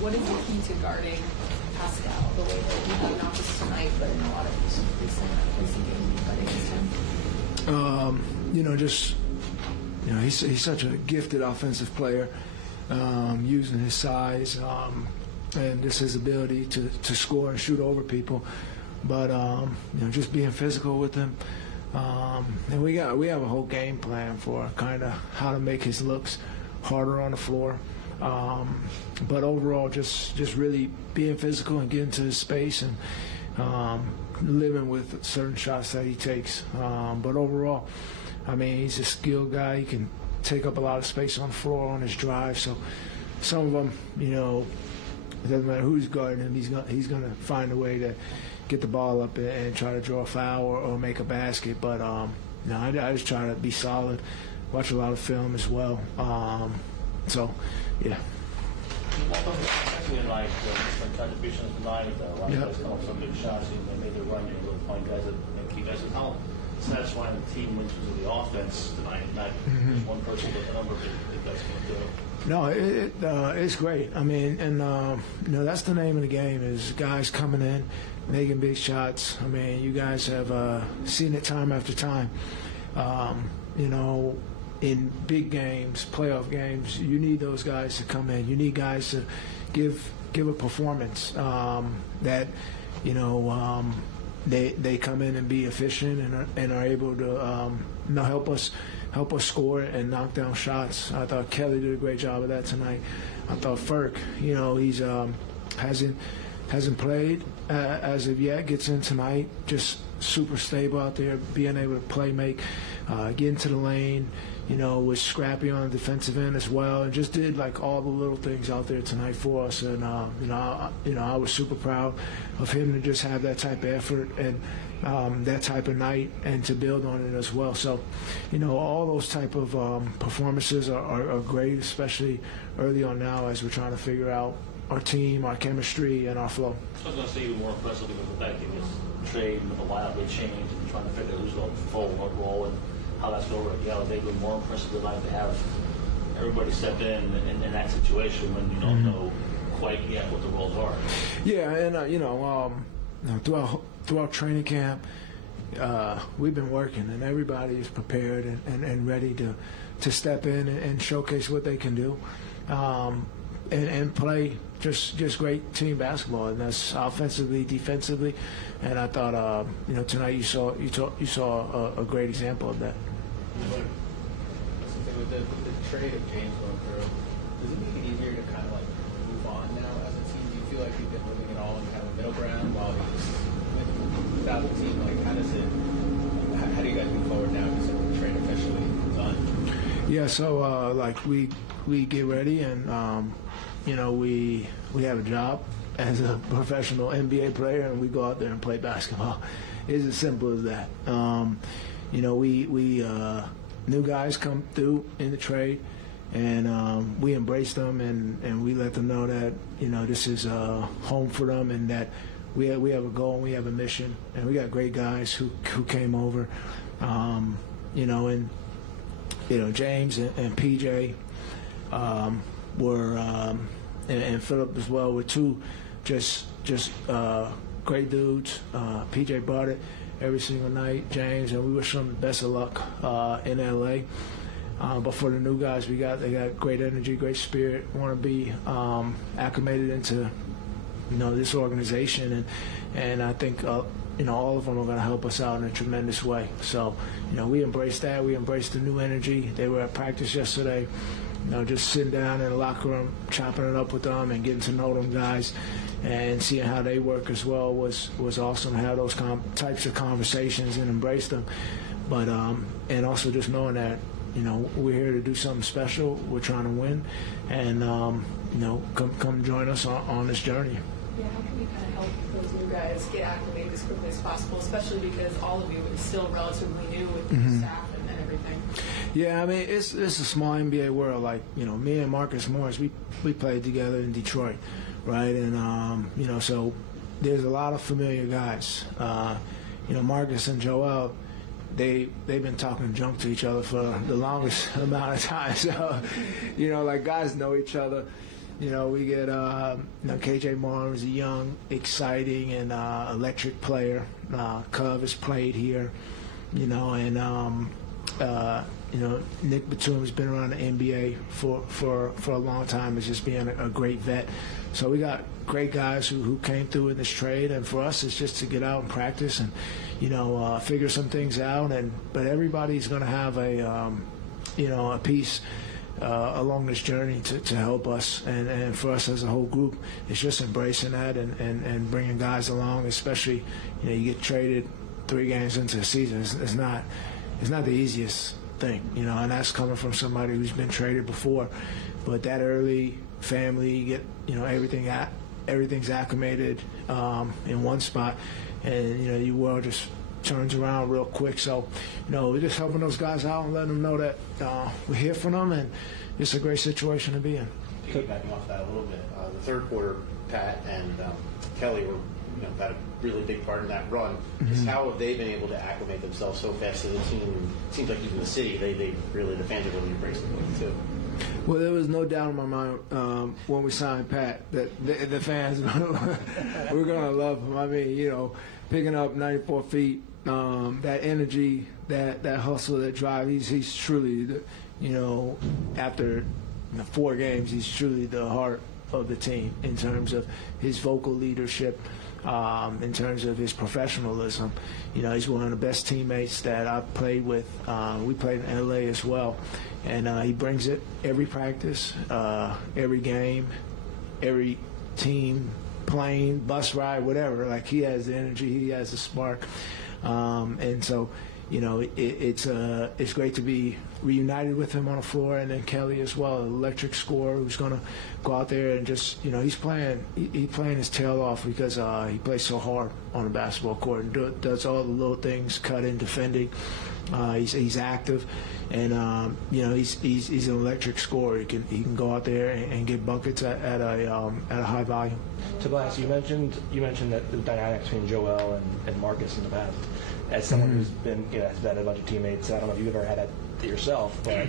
what is the key to guarding Pascal the way that you have not just tonight, but in a lot of these recent games guarding against him? He's such a gifted offensive player, using his size and just his ability to score and shoot over people. But just being physical with him, and we have a whole game plan for kind of how to make his looks harder on the floor. But overall, just really being physical and getting to his space and living with certain shots that he takes. But overall, I mean, he's a skilled guy. He can take up a lot of space on the floor on his drive. So some of them, it doesn't matter who's guarding him. He's going to find a way to get the ball up and try to draw a foul or make a basket. But I just try to be solid, watch a lot of film as well. So, yeah. Especially in like some contributions tonight, a lot of guys come up some big shots and they made their run. You're able to find guys that keep guys at home. Satisfying the team in terms of the offense tonight, not just one person, but the number of big guys can do. No, it's great. I mean, and that's the name of the game, is guys coming in, making big shots. I mean, you guys have seen it time after time. In big games, playoff games, you need those guys to come in. You need guys to give a performance that they come in and be efficient and are able to help us score and knock down shots. I thought Kelly did a great job of that tonight. I thought Ferk, he's hasn't played as of yet, gets in tonight, just super stable out there, being able to play, make, get into the lane, was scrappy on the defensive end as well, and just did like all the little things out there tonight for us. And I was super proud of him to just have that type of effort and that type of night, and to build on it as well. So, all those type of performances are great, especially early on now as we're trying to figure out our team, our chemistry, and our flow. I was going to say even more impressive because of the fact that this trade with a lineup they changed and trying to figure out who's going to full what role and how that's going to work. Yeah, they've been more impressive than to have everybody step in that situation when you don't know quite yet what the roles are. Yeah, and throughout training camp, we've been working, and everybody is prepared and ready to step in and showcase what they can do. And play just great team basketball, and that's offensively, defensively, and I thought tonight you saw a great example of that. With the trade of James going through, does it make it easier to kind of like move on now as a team? Do you feel like you've been moving it all in kind of middle ground while he's without the team? Like, how do you guys move forward now because the trade officially done? Yeah, so we get ready and. We have a job as a professional NBA player, and we go out there and play basketball. It's as simple as that. We new guys come through in the trade, and we embrace them and we let them know that this is home for them, and that we have a goal and we have a mission, and we got great guys who came over, James and PJ. Were and Philip as well were two just great dudes. PJ brought it every single night, James, and we wish them the best of luck in LA. But for the new guys, they got great energy, great spirit, want to be acclimated into this organization, and I think all of them are going to help us out in a tremendous way. So we embrace that. We embrace the new energy. They were at practice yesterday. Just sitting down in the locker room, chopping it up with them and getting to know them guys and seeing how they work as well was awesome. Have those types of conversations and embrace them. But and also just knowing that, we're here to do something special. We're trying to win. And, come join us on this journey. Yeah, how can you kind of help those new guys get acclimated as quickly as possible, especially because all of you are still relatively new with your staff and everything? Yeah, I mean, it's a small NBA world. Like, me and Marcus Morris, we played together in Detroit, right? And, so there's a lot of familiar guys. Marcus and Joel, they've been talking junk to each other for the longest amount of time. So, guys know each other. We get KJ Moore is a young, exciting, and electric player. Cove has played here, and Nick Batum's been around the NBA for a long time as just being a great vet. So we got great guys who came through in this trade, and for us it's just to get out and practice and figure some things out. But everybody's going to have a piece along this journey to help us, and for us as a whole group, it's just embracing that and bringing guys along. Especially you get traded 3 games into the season. It's not the easiest thing, and that's coming from somebody who's been traded before. But that early family, you get everything's acclimated in one spot, and your world just turns around real quick. So we're just helping those guys out and letting them know that we're here for them, and it's a great situation to be in. Piggybacking off that a little bit, the third quarter, Pat and Kelly were had a really big part in that run. Just how have they been able to acclimate themselves so fast to the team? It seems like even the city, they really, the fans have really embraced them too. Well, there was no doubt in my mind when we signed Pat that the fans we're going to love him. I mean, picking up 94 feet, that energy, that hustle, that drive. He's truly, after 4 games, he's truly the heart of the team in terms of his vocal leadership, in terms of his professionalism. He's one of the best teammates that I've played with. We played in LA as well. And he brings it every practice, every game, every team, plane, bus ride, whatever. Like, he has the energy, he has the spark. And so, it's great to be reunited with him on the floor, and then Kelly as well, an electric scorer who's going to go out there and just, he's playing his tail off because he plays so hard on the basketball court and does all the little things, cutting, defending. He's active, and he's an electric scorer. He can go out there and get buckets at a high volume. Tobias, you mentioned that the dynamics between Joel and Marcus in the past. As someone who's been has had a bunch of teammates, I don't know if you've ever had that yourself, but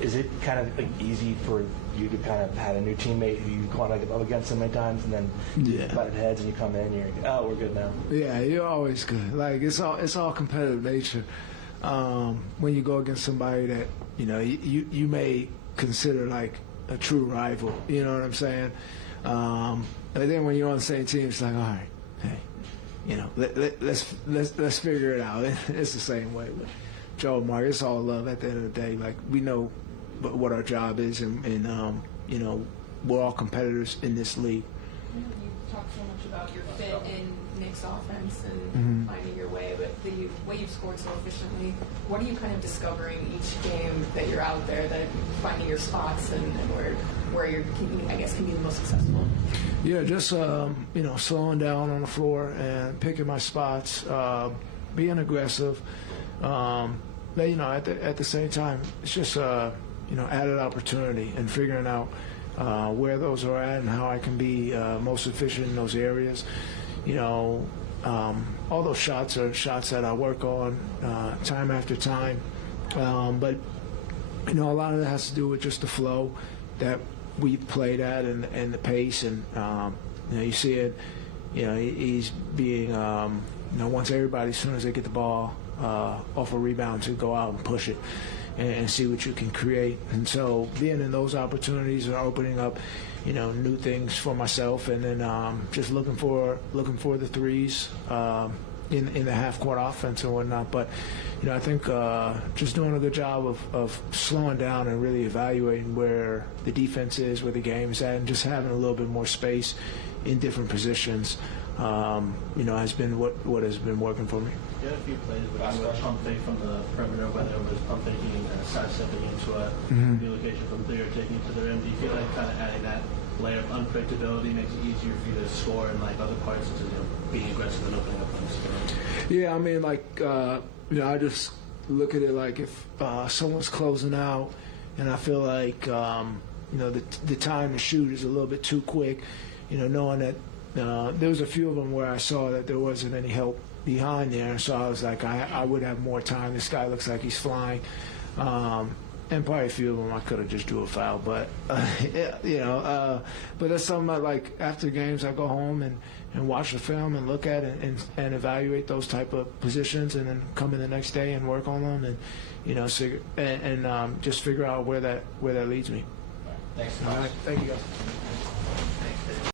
is it kind of easy for you to kind of have a new teammate who you want to get up against so many times, and then butted heads, and you come in and you're we're good now? Yeah, you're always good. Like, it's all competitive nature. When you go against somebody that you may consider like a true rival, you know what I'm saying? And then when you're on the same team, it's like, all right, hey, let's figure it out. It's the same way with Joe and Mark. It's all love at the end of the day. Like, we know what our job is, and we're all competitors in this league. You talk so much about your fit in Nick's offense and finding your way, but the way you've scored so efficiently, what are you kind of discovering each game that you're out there, that finding your spots and where you're can be the most successful? Yeah, just slowing down on the floor and picking my spots, being aggressive. At the same time, it's just added opportunity and figuring out where those are at and how I can be most efficient in those areas. All those shots are shots that I work on time after time. But a lot of it has to do with just the flow that we've played at and the pace. And, you see it, he's being, once everybody, as soon as they get the ball off a rebound, to go out and push it and see what you can create. And so being in those opportunities are opening up, new things for myself, and then just looking for the threes in the half-court offense and whatnot. But, I think just doing a good job of slowing down and really evaluating where the defense is, where the game is at, and just having a little bit more space in different positions, has been what has been working for me. You had a few plays where you were pump fake from the perimeter, whether it was pump faking and side stepping into a new location from there, taking it to the rim. Do you feel like kind of adding that layer of unpredictability makes it easier for you to score in like other parts, such as being aggressive and opening up on the screen? Yeah, I mean, I just look at it like if someone's closing out, and I feel like the time to shoot is a little bit too quick. Knowing that there was a few of them where I saw that there wasn't any help behind there, so I was like, I would have more time. This guy looks like he's flying. And and probably a few of them I could have just drew a foul, but but that's something I like. After games, I go home and watch the film and look at it and evaluate those type of positions, and then come in the next day and work on them, and just figure out where that leads me. Thanks. All right, thank you guys.